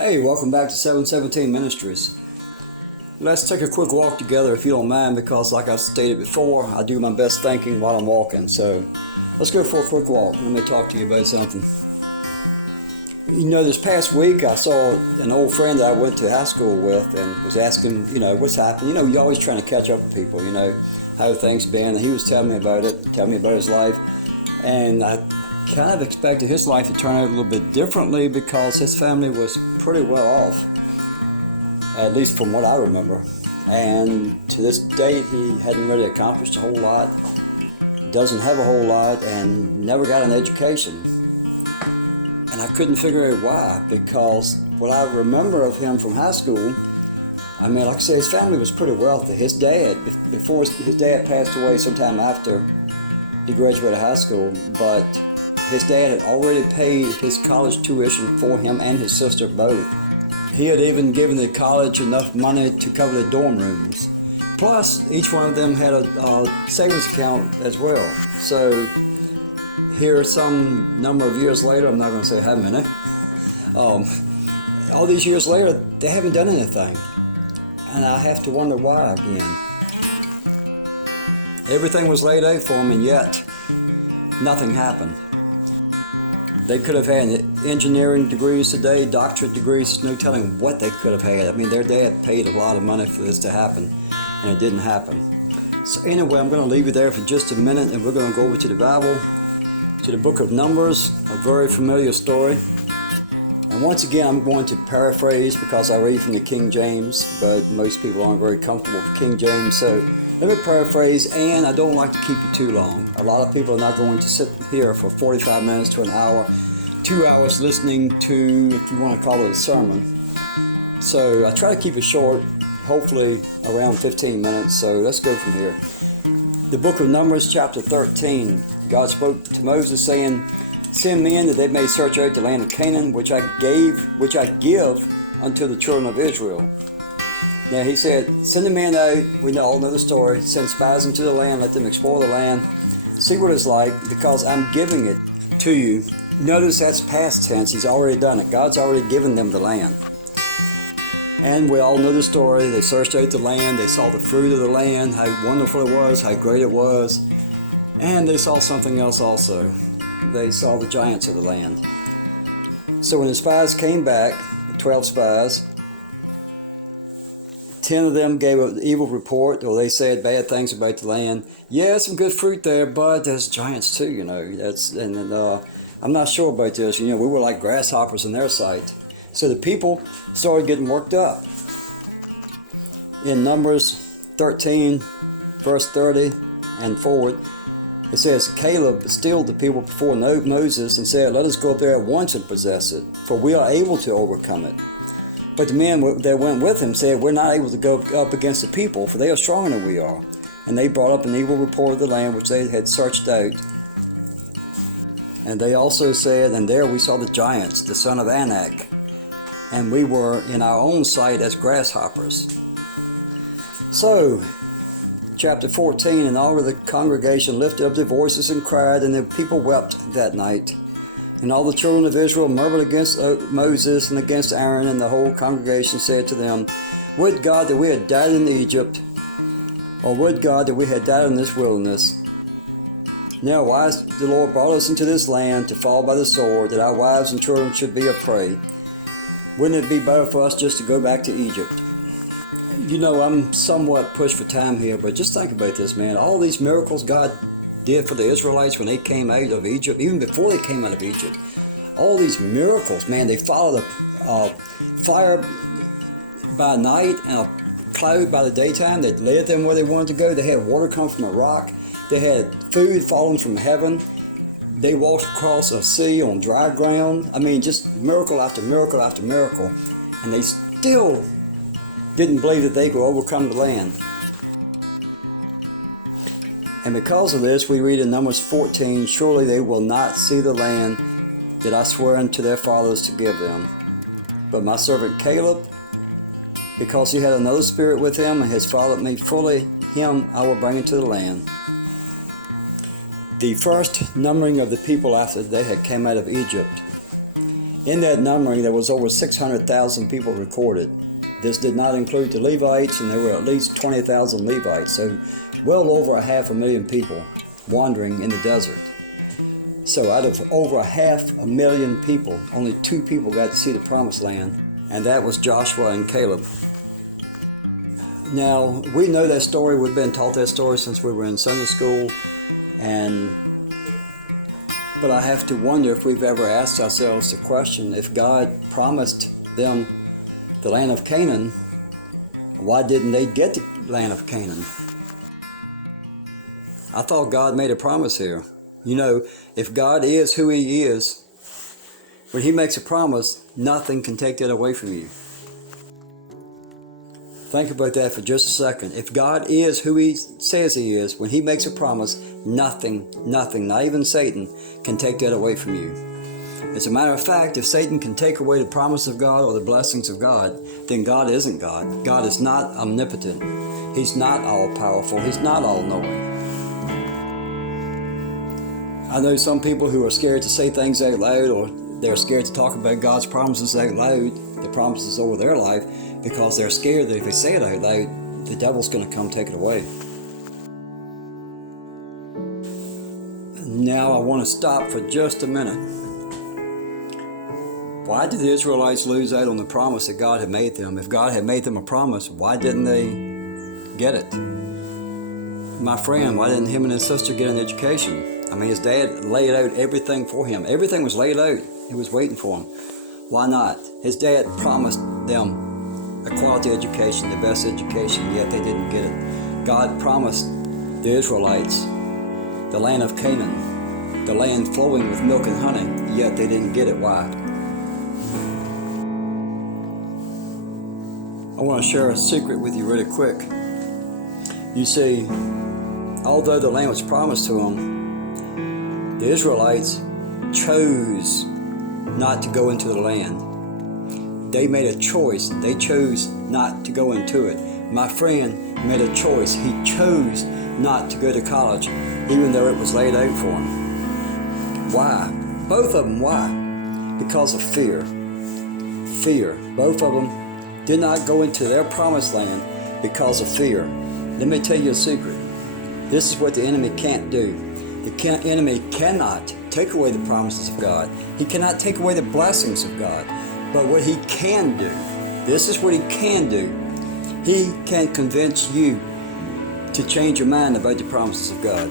Hey, welcome back to 717 Ministries. Let's take a quick walk together if you don't mind, because like I've stated before, I do my best thinking while I'm walking. So let's go for a quick walk. Let me talk to you about something. You know, this past week I saw an old friend that I went to high school with and was asking, what's happened. You're always trying to catch up with people, how things been. And he was telling me about it, telling me about his life. And I kind of expected his life to turn out a little bit differently because his family was pretty well off, at least from what I remember. And to this date, he hadn't really accomplished a whole lot, doesn't have a whole lot, and never got an education. And I couldn't figure out why, because what I remember of him from high school, like I say, his family was pretty wealthy. His dad, before his dad passed away sometime after he graduated high school, but his dad had already paid his college tuition for him and his sister both. He had even given the college enough money to cover the dorm rooms. Plus, each one of them had a savings account as well. So here, some number of years later, I'm not going to say how many, all these years later, they haven't done anything. And I have to wonder why again. Everything was laid out for them, and yet nothing happened. They could have had engineering degrees today, doctorate degrees. There's no telling what they could have had. Their dad paid a lot of money for this to happen, and it didn't happen. So anyway, I'm going to leave you there for just a minute, and we're going to go over to the Bible, to the book of Numbers, a very familiar story. And once again, I'm going to paraphrase because I read from the King James, but most people aren't very comfortable with King James, so let me paraphrase, and I don't like to keep you too long. A lot of people are not going to sit here for 45 minutes to an hour, 2 hours listening to, if you want to call it a sermon. So I try to keep it short, hopefully around 15 minutes, so let's go from here. The book of Numbers, chapter 13, God spoke to Moses saying, "Send men that they may search out the land of Canaan, which I give unto the children of Israel." Now he said, send the men out, we all know the story, send spies into the land, let them explore the land, see what it's like, because I'm giving it to you. Notice that's past tense, he's already done it. God's already given them the land. And we all know the story, they searched out the land, they saw the fruit of the land, how wonderful it was, how great it was, and they saw something else also. They saw the giants of the land. So when the spies came back, 12 spies, 10 of them gave an evil report, or they said bad things about the land. Yeah, some good fruit there, but there's giants too, I'm not sure about this. We were like grasshoppers in their sight. So the people started getting worked up. In Numbers 13, verse 30 and forward, it says, Caleb stilled the people before Moses and said, "Let us go up there at once and possess it, for we are able to overcome it." But the men that went with him said, "We're not able to go up against the people, for they are stronger than we are." And they brought up an evil report of the land which they had searched out. And they also said, "And there we saw the giants, the son of Anak, and we were in our own sight as grasshoppers." So, chapter 14, and all of the congregation lifted up their voices and cried, and the people wept that night. And all the children of Israel murmured against Moses and against Aaron, and the whole congregation said to them, "Would God that we had died in Egypt, or would God that we had died in this wilderness. Now why has the Lord brought us into this land to fall by the sword, that our wives and children should be a prey? Wouldn't it be better for us just to go back to Egypt?" I'm somewhat pushed for time here, but just think about this, man. All these miracles God did for the Israelites when they came out of Egypt, even before they came out of Egypt. All these miracles, man, they followed a fire by night and a cloud by the daytime. They led them where they wanted to go. They had water come from a rock. They had food falling from heaven. They walked across a sea on dry ground. Just miracle after miracle after miracle. And they still didn't believe that they could overcome the land. And because of this, we read in Numbers 14, "Surely they will not see the land that I swear unto their fathers to give them. But my servant Caleb, because he had another spirit with him, and has followed me fully, him I will bring into the land." The first numbering of the people after they had come out of Egypt In that numbering, there was over 600,000 people recorded. This did not include the Levites, and there were at least 20,000 Levites, so well over 500,000 people wandering in the desert. So out of over 500,000 people, only 2 people got to see the promised land, and that was Joshua and Caleb. Now, we know that story. We've been taught that story since we were in Sunday school, but I have to wonder if we've ever asked ourselves the question, if God promised them the land of Canaan, why didn't they get the land of Canaan? I thought God made a promise here. You know, if God is who He is, when He makes a promise, nothing can take that away from you. Think about that for just a second. If God is who He says He is, when He makes a promise, nothing, not even Satan, can take that away from you. As a matter of fact, if Satan can take away the promise of God or the blessings of God, then God isn't God. God is not omnipotent. He's not all-powerful. He's not all-knowing. I know some people who are scared to say things out loud, or they're scared to talk about God's promises out loud, the promises over their life, because they're scared that if they say it out loud, the devil's going to come take it away. Now I want to stop for just a minute. Why did the Israelites lose out on the promise that God had made them? If God had made them a promise, why didn't they get it? My friend, why didn't him and his sister get an education? I mean, his dad laid out everything for him. Everything was laid out. He was waiting for him. Why not? His dad promised them a quality education, the best education, yet they didn't get it. God promised the Israelites the land of Canaan, the land flowing with milk and honey, yet they didn't get it. Why? I want to share a secret with you really quick. You see, although the land was promised to them, the Israelites chose not to go into the land. They made a choice. They chose not to go into it. My friend made a choice. He chose not to go to college, even though it was laid out for him. Why? Both of them, why? Because of fear. Fear. Both of them did not go into their promised land because of fear. Let me tell you a secret. This is what the enemy can't do. The enemy cannot take away the promises of God. He cannot take away the blessings of God. But what he can do, this is what he can do. He can convince you to change your mind about the promises of God.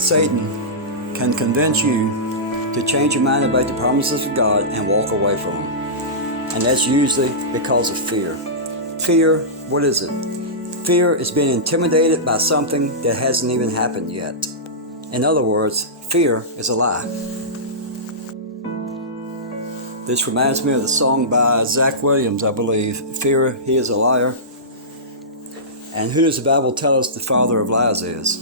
Satan can convince you to change your mind about the promises of God and walk away from them. And that's usually because of fear. Fear, what is it? Fear is being intimidated by something that hasn't even happened yet. In other words, fear is a lie. This reminds me of the song by Zach Williams, I believe, Fear, He is a Liar. And who does the Bible tell us the father of lies is?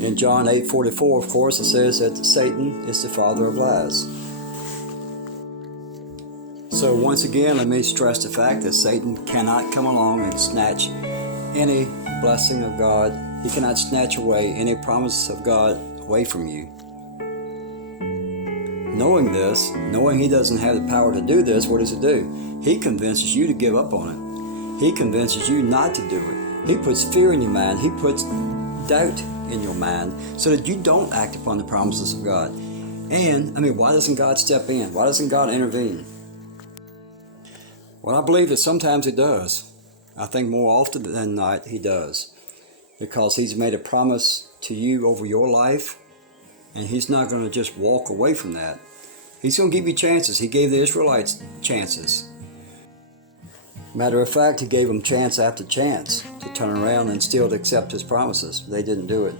In John 8:44, of course, it says that Satan is the father of lies. So once again, let me stress the fact that Satan cannot come along and snatch any blessing of God. He cannot snatch away any promises of God away from you. Knowing this, knowing he doesn't have the power to do this, what does he do? He convinces you to give up on it. He convinces you not to do it. He puts fear in your mind. He puts doubt in your mind so that you don't act upon the promises of God. And, why doesn't God step in? Why doesn't God intervene? Well, I believe that sometimes he does. I think more often than not he does. Because he's made a promise to you over your life, and he's not going to just walk away from that. He's going to give you chances. He gave the Israelites chances. Matter of fact, he gave them chance after chance to turn around and still accept his promises. They didn't do it.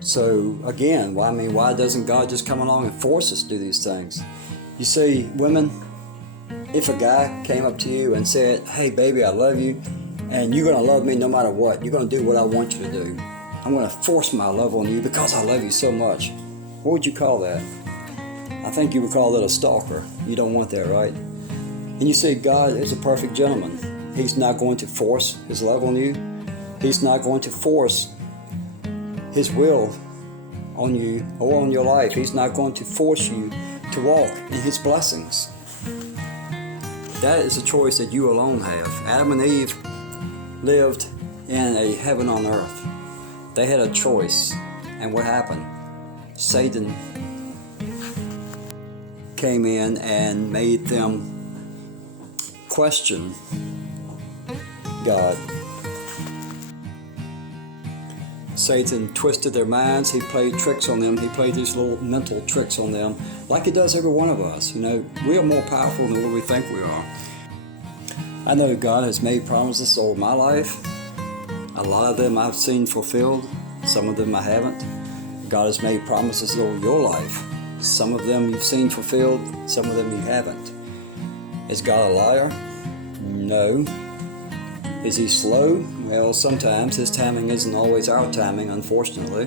So again, why doesn't God just come along and force us to do these things? You see, women, if a guy came up to you and said, "Hey baby, I love you, and you're going to love me no matter what. You're going to do what I want you to do. I'm going to force my love on you because I love you so much." What would you call that? I think you would call that a stalker. You don't want that, right? And you see, God is a perfect gentleman. He's not going to force his love on you. He's not going to force His will on you or on your life. He's not going to force you to walk in His blessings. That is a choice that you alone have. Adam and Eve lived in a heaven on earth. They had a choice. And what happened? Satan came in and made them question God. Satan twisted their minds. He played tricks on them. He played these little mental tricks on them, like he does every one of us. You know, we are more powerful than what we think we are. I know God has made promises over my life. A lot of them I've seen fulfilled. Some of them I haven't. God has made promises over your life. Some of them you've seen fulfilled. Some of them you haven't. Is God a liar? No. Is He slow? Well, sometimes His timing isn't always our timing, unfortunately.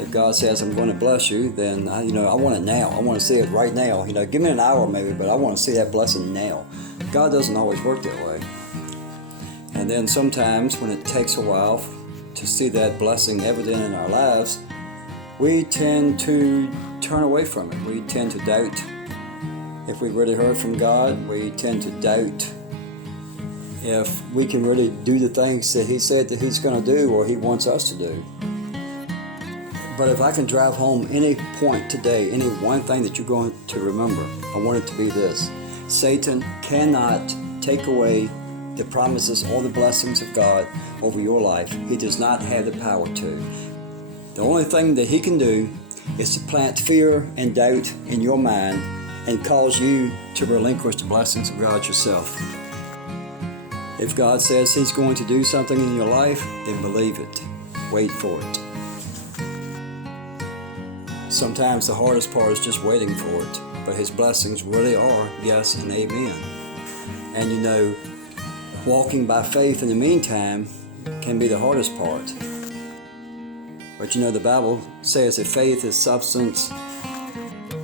If God says, I'm going to bless you, then I want it now. I want to see it right now. Give me an hour maybe, but I want to see that blessing now. God doesn't always work that way. And then sometimes when it takes a while to see that blessing evident in our lives, we tend to turn away from it. We tend to doubt if we really heard from God. We tend to doubt if we can really do the things that He said that He's going to do or He wants us to do. But if I can drive home any point today, any one thing that you're going to remember, I want it to be this. Satan cannot take away the promises or the blessings of God over your life. He does not have the power to. The only thing that he can do is to plant fear and doubt in your mind and cause you to relinquish the blessings of God yourself. If God says He's going to do something in your life, then believe it. Wait for it. Sometimes the hardest part is just waiting for it, but His blessings really are yes and amen. And walking by faith in the meantime can be the hardest part. But the Bible says that faith is substance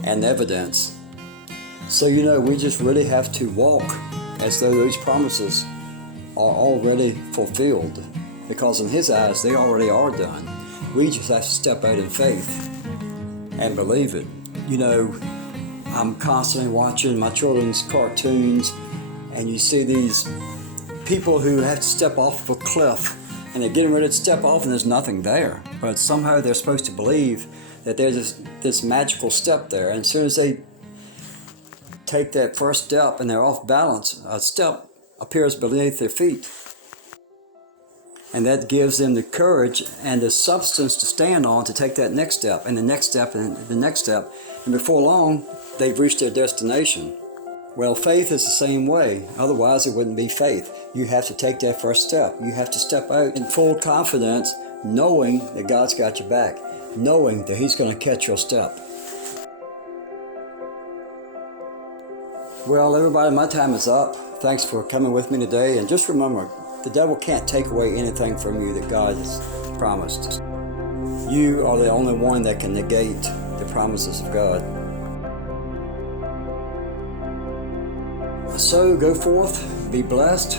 and evidence. So we just really have to walk as though those promises are already fulfilled, because in His eyes they already are done. We just have to step out in faith and believe it. I'm constantly watching my children's cartoons, and you see these people who have to step off of a cliff, and they're getting ready to step off and there's nothing there. But somehow they're supposed to believe that there's this magical step there, and as soon as they take that first step and they're off balance, a step appears beneath their feet. And that gives them the courage and the substance to stand on to take that next step, and the next step, and the next step. And before long, they've reached their destination. Well, faith is the same way. Otherwise, it wouldn't be faith. You have to take that first step. You have to step out in full confidence, knowing that God's got your back, knowing that He's going to catch your step. Well, everybody, my time is up. Thanks for coming with me today. And just remember, the devil can't take away anything from you that God has promised. You are the only one that can negate the promises of God. So go forth, be blessed,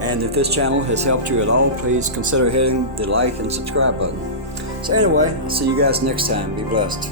and if this channel has helped you at all, please consider hitting the like and subscribe button. So anyway, I'll see you guys next time. Be blessed.